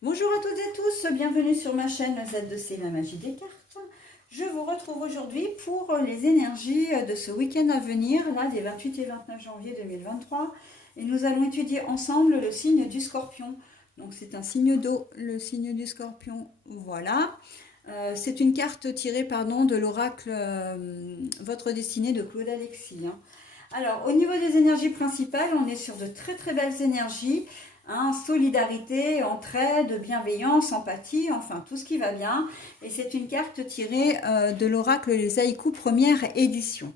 Bonjour à toutes et tous, bienvenue sur ma chaîne Z2C, la magie des cartes. Je vous retrouve aujourd'hui pour les énergies de ce week-end à venir, là des 28 et 29 janvier 2023. Et nous allons étudier ensemble le signe du Scorpion. Donc c'est un signe d'eau, le signe du Scorpion, voilà. C'est une carte tirée de l'oracle Votre destinée de Claude Alexis, hein. Alors, au niveau des énergies principales, on est sur de très très belles énergies, hein, solidarité, entraide, bienveillance, empathie, enfin tout ce qui va bien. Et c'est une carte tirée de l'oracle Les Haïkus première édition.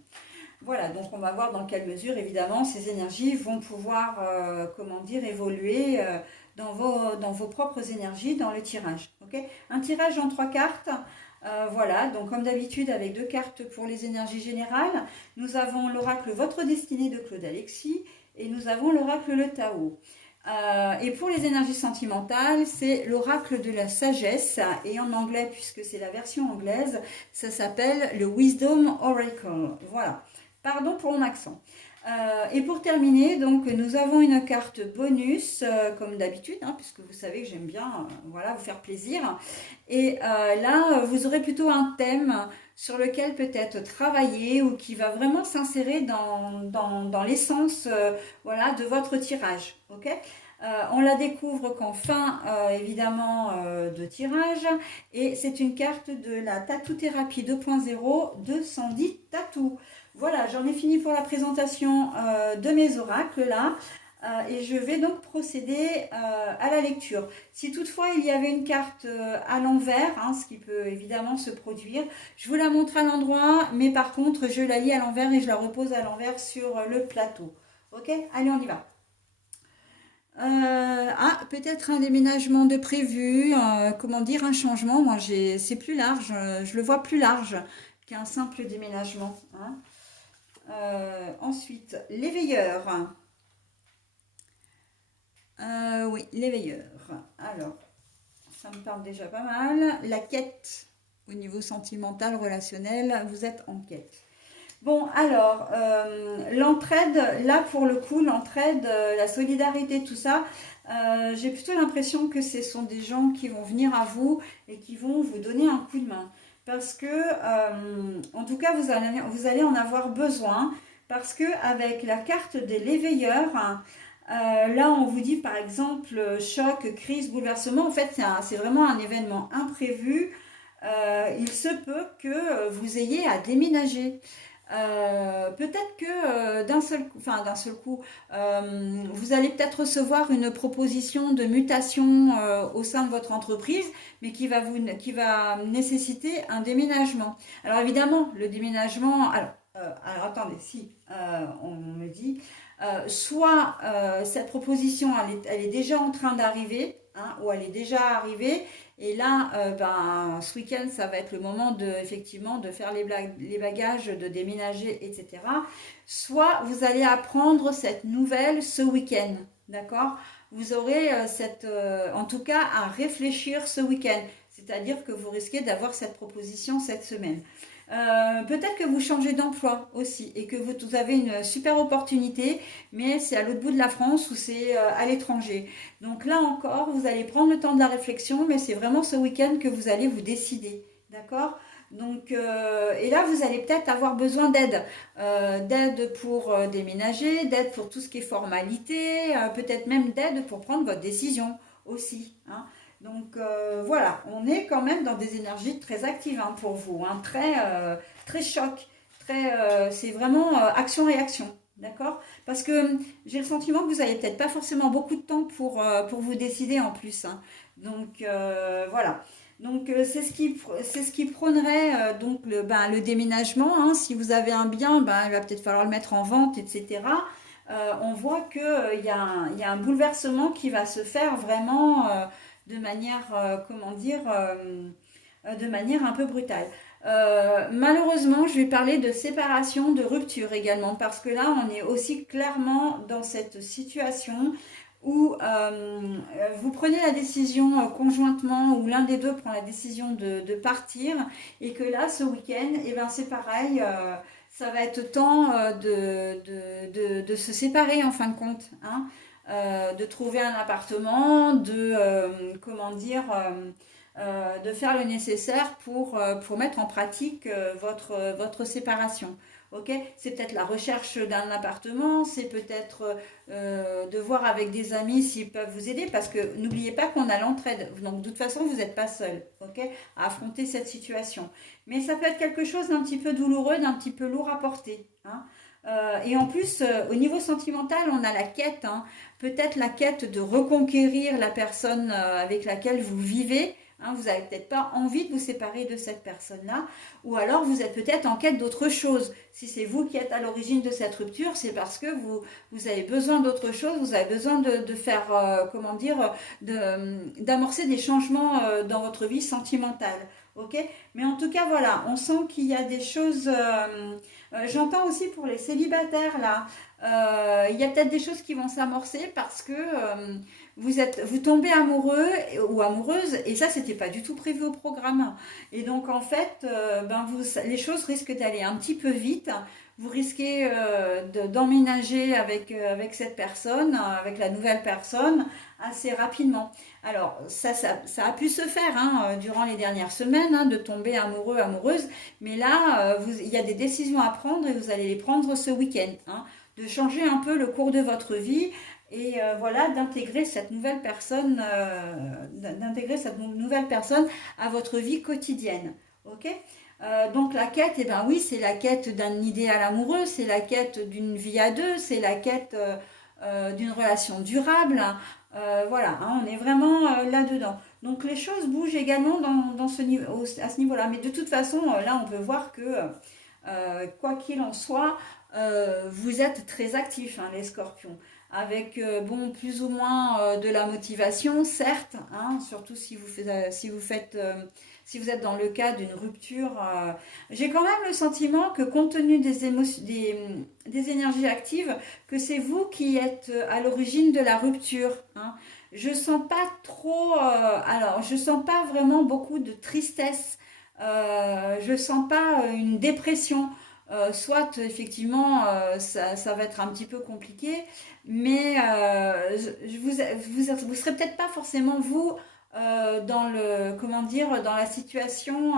Voilà, donc on va voir dans quelle mesure, évidemment, ces énergies vont pouvoir, évoluer dans vos propres énergies, dans le tirage. Okay, un tirage en 3 cartes. Voilà, donc comme d'habitude, avec 2 cartes pour les énergies générales, nous avons l'oracle Votre destinée de Claude Alexis et nous avons l'oracle Le Tao. Et pour les énergies sentimentales, c'est l'oracle de la sagesse, et en anglais, puisque c'est la version anglaise, ça s'appelle le Wisdom Oracle. Voilà. Pardon pour mon accent. Et pour terminer, donc nous avons une carte bonus, comme d'habitude, hein, puisque vous savez que j'aime bien voilà, vous faire plaisir. Et là, vous aurez plutôt un thème sur lequel peut-être travailler ou qui va vraiment s'insérer dans l'essence voilà, de votre tirage. Okay, on la découvre qu'en fin évidemment de tirage, et c'est une carte de la Tattoo Thérapie 2.0 de Sandy Tattoo. Voilà, j'en ai fini pour la présentation de mes oracles là. Et je vais donc procéder à la lecture. Si toutefois il y avait une carte à l'envers, hein, ce qui peut évidemment se produire, je vous la montre à l'endroit, mais par contre je la lis à l'envers et je la repose à l'envers sur le plateau. Ok, allez, on y va. Peut-être un déménagement de prévu, comment dire, un changement. Moi, c'est plus large, je le vois plus large qu'un simple déménagement, hein. Ensuite, l'éveilleur. Oui, l'éveilleur. Alors, ça me parle déjà pas mal. La quête, au niveau sentimental, relationnel, vous êtes en quête. Bon, alors, l'entraide, là pour le coup, l'entraide, la solidarité, tout ça, j'ai plutôt l'impression que ce sont des gens qui vont venir à vous et qui vont vous donner un coup de main. Parce que, en tout cas, vous allez en avoir besoin. Parce que avec la carte de l'éveilleur, là, on vous dit par exemple choc, crise, bouleversement. En fait, c'est vraiment un événement imprévu. Il se peut que vous ayez à déménager. Peut-être que d'un seul coup, vous allez peut-être recevoir une proposition de mutation au sein de votre entreprise, mais qui va nécessiter un déménagement. Alors évidemment, le déménagement, alors attendez, si on me dit, soit cette proposition, elle est déjà en train d'arriver, hein, ou elle est déjà arrivée, et là, ce week-end, ça va être le moment effectivement, de faire les bagages, de déménager, etc. Soit vous allez apprendre cette nouvelle ce week-end, d'accord? Vous aurez en tout cas, à réfléchir ce week-end. C'est-à-dire que vous risquez d'avoir cette proposition cette semaine. Peut-être que vous changez d'emploi aussi et que vous avez une super opportunité, mais c'est à l'autre bout de la France ou c'est à l'étranger. Donc là encore, vous allez prendre le temps de la réflexion, mais c'est vraiment ce week-end que vous allez vous décider. D'accord? Donc, et là, vous allez peut-être avoir besoin d'aide. D'aide pour déménager, d'aide pour tout ce qui est formalité, peut-être même d'aide pour prendre votre décision aussi, hein. Donc voilà, on est quand même dans des énergies très actives, hein, pour vous, hein, très choc, c'est vraiment action-réaction, d'accord? Parce que j'ai le sentiment que vous n'avez peut-être pas forcément beaucoup de temps pour vous décider en plus, hein. Donc voilà. Donc c'est ce qui prônerait donc le déménagement, hein. Si vous avez un bien, il va peut-être falloir le mettre en vente, etc. On voit qu'il il y a un bouleversement qui va se faire vraiment de manière, de manière un peu brutale. Malheureusement, je vais parler de séparation, de rupture également, parce que là, on est aussi clairement dans cette situation où vous prenez la décision conjointement, ou l'un des deux prend la décision de partir, et que là, ce week-end, eh ben, c'est pareil, ça va être temps de se séparer en fin de compte, hein. de trouver un appartement, comment dire, de faire le nécessaire pour mettre en pratique votre séparation. Ok, c'est peut-être la recherche d'un appartement, c'est peut-être de voir avec des amis s'ils peuvent vous aider, parce que n'oubliez pas qu'on a l'entraide. Donc de toute façon, vous n'êtes pas seul, ok, à affronter cette situation. Mais ça peut être quelque chose d'un petit peu douloureux, d'un petit peu lourd à porter. Hein. Et en plus, au niveau sentimental, on a la quête, hein, peut-être la quête de reconquérir la personne avec laquelle vous vivez. Hein, vous n'avez peut-être pas envie de vous séparer de cette personne-là, ou alors vous êtes peut-être en quête d'autre chose. Si c'est vous qui êtes à l'origine de cette rupture, c'est parce que vous avez besoin d'autre chose, vous avez besoin de faire, comment dire, d'amorcer des changements dans votre vie sentimentale. Ok, mais en tout cas, voilà, on sent qu'il y a des choses. J'entends aussi pour les célibataires là, il y a peut-être des choses qui vont s'amorcer parce que vous tombez amoureux ou amoureuse et ça c'était pas du tout prévu au programme. Et donc en fait, les choses risquent d'aller un petit peu vite. Vous risquez d'emménager avec cette personne, avec la nouvelle personne, assez rapidement. Alors, ça a pu se faire hein, durant les dernières semaines, hein, de tomber amoureux, amoureuse. Mais là, il y a des décisions à prendre et vous allez les prendre ce week-end. Hein, de changer un peu le cours de votre vie et voilà, d'intégrer cette nouvelle personne à votre vie quotidienne. Ok, donc la quête, eh ben oui, c'est la quête d'un idéal amoureux, c'est la quête d'une vie à deux, c'est la quête d'une relation durable. Voilà, hein, on est vraiment là-dedans. Donc les choses bougent également à ce niveau-là. Mais de toute façon, là, on peut voir que, quoi qu'il en soit, vous êtes très actifs, hein, les scorpions. Avec, bon, plus ou moins de la motivation, certes, hein, surtout si vous êtes dans le cas d'une rupture. J'ai quand même le sentiment que compte tenu des énergies actives, que c'est vous qui êtes à l'origine de la rupture. Hein. Je sens pas trop, je sens pas vraiment beaucoup de tristesse. Je sens pas une dépression. Soit effectivement ça va être un petit peu compliqué, mais vous serez peut-être pas forcément vous dans la situation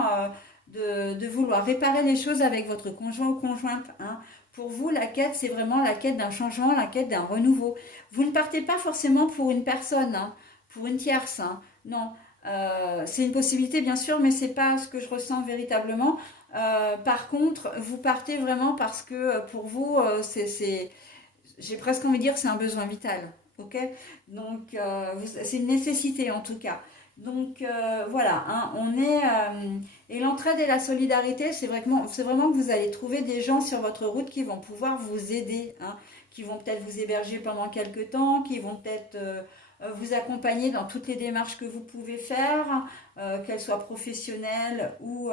de vouloir réparer les choses avec votre conjoint ou conjointe. Hein. Pour vous, la quête, c'est vraiment la quête d'un changement, la quête d'un renouveau. Vous ne partez pas forcément pour une personne, hein, pour une tierce. Hein. Non, c'est une possibilité bien sûr, mais c'est pas ce que je ressens véritablement. Par contre, vous partez vraiment parce que pour vous, j'ai presque envie de dire, c'est un besoin vital. Ok, donc c'est une nécessité en tout cas. Donc voilà, hein, et l'entraide et la solidarité, c'est vraiment que vous allez trouver des gens sur votre route qui vont pouvoir vous aider, hein, qui vont peut-être vous héberger pendant quelques temps, qui vont peut-être vous accompagner dans toutes les démarches que vous pouvez faire, qu'elles soient professionnelles ou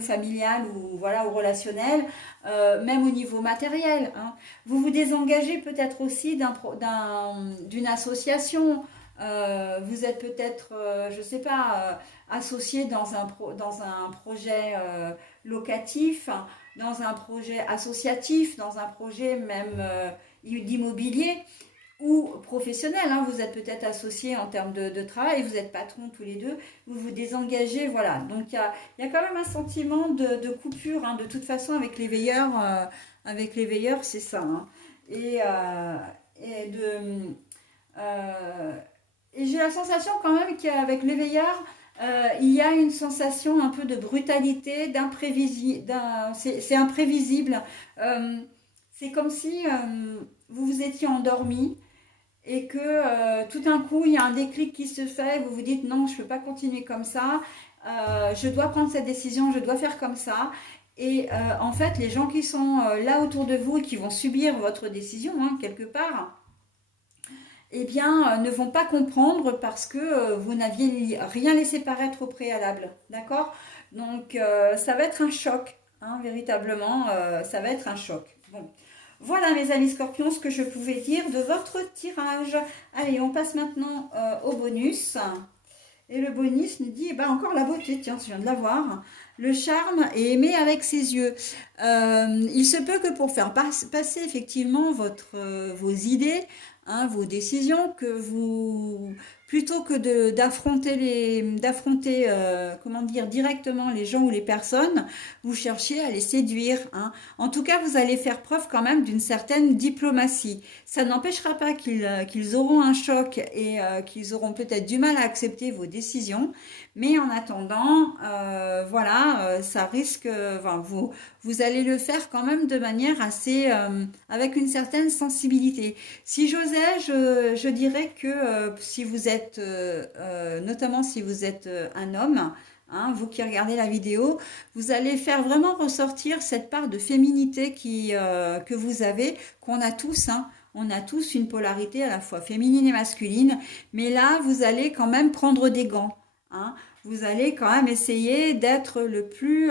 familiales ou voilà ou relationnelles, même au niveau matériel. Hein. Vous vous désengagez peut-être aussi d'une association. Vous êtes peut-être, je ne sais pas, associé dans un projet locatif, dans un projet associatif, dans un projet même d'immobilier ou professionnel. Hein. Vous êtes peut-être associé en termes de travail, vous êtes patrons tous les deux, vous vous désengagez, voilà. Donc il y a quand même un sentiment de coupure, hein, de toute façon avec les veilleurs, c'est ça. Hein. Et, et j'ai la sensation quand même qu'avec les veilleurs, il y a une sensation un peu de brutalité, c'est imprévisible. C'est comme si vous vous étiez endormi et que tout d'un coup, il y a un déclic qui se fait, vous vous dites non, je ne peux pas continuer comme ça, je dois prendre cette décision, je dois faire comme ça. Et en fait, les gens qui sont là autour de vous et qui vont subir votre décision, hein, quelque part, eh bien, ne vont pas comprendre parce que vous n'aviez rien laissé paraître au préalable. D'accord? Donc, ça va être un choc, hein, véritablement, ça va être un choc. Bon. Voilà mes amis scorpions, ce que je pouvais dire de votre tirage. Allez, on passe maintenant au bonus. Et le bonus nous dit, encore la beauté, tiens, je viens de la voir. Le charme est aimé avec ses yeux. Il se peut que pour faire passer effectivement vos idées, hein, vos décisions, que vous, plutôt que d'affronter, comment dire, directement les gens ou les personnes, vous cherchez à les séduire, hein. En tout cas, vous allez faire preuve quand même d'une certaine diplomatie. Ça n'empêchera pas qu'ils auront un choc et qu'ils auront peut-être du mal à accepter vos décisions, mais en attendant, voilà, ça risque, enfin, vous allez le faire quand même de manière assez, avec une certaine sensibilité. Si j'osais, je dirais que si vous êtes, notamment si vous êtes un homme, hein, vous qui regardez la vidéo, vous allez faire vraiment ressortir cette part de féminité que vous avez, qu'on a tous, hein. On a tous une polarité à la fois féminine et masculine, mais là, vous allez quand même prendre des gants, hein. Vous allez quand même essayer d'être le plus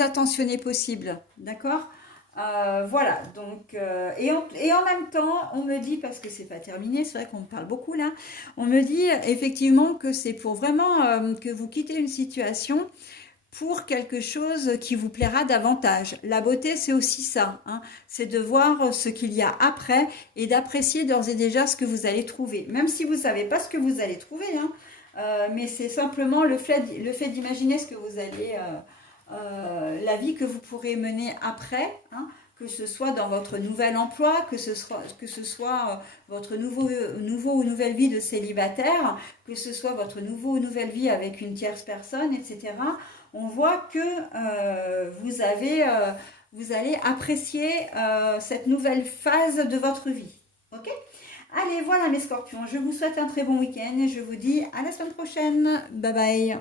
attentionné possible, d'accord? Voilà, donc, et en même temps, on me dit, parce que c'est pas terminé, c'est vrai qu'on parle beaucoup là, on me dit effectivement que c'est pour vraiment que vous quittez une situation pour quelque chose qui vous plaira davantage. La beauté, c'est aussi ça, hein, c'est de voir ce qu'il y a après et d'apprécier d'ores et déjà ce que vous allez trouver, même si vous savez pas ce que vous allez trouver, hein, mais c'est simplement le fait d'imaginer ce que vous allez la vie que vous pourrez mener après, hein, que ce soit dans votre nouvel emploi, que ce soit votre nouveau ou nouvelle vie de célibataire, que ce soit votre nouveau ou nouvelle vie avec une tierce personne, etc. On voit que vous allez apprécier cette nouvelle phase de votre vie. Ok? Allez, voilà mes scorpions, je vous souhaite un très bon week-end et je vous dis à la semaine prochaine. Bye bye.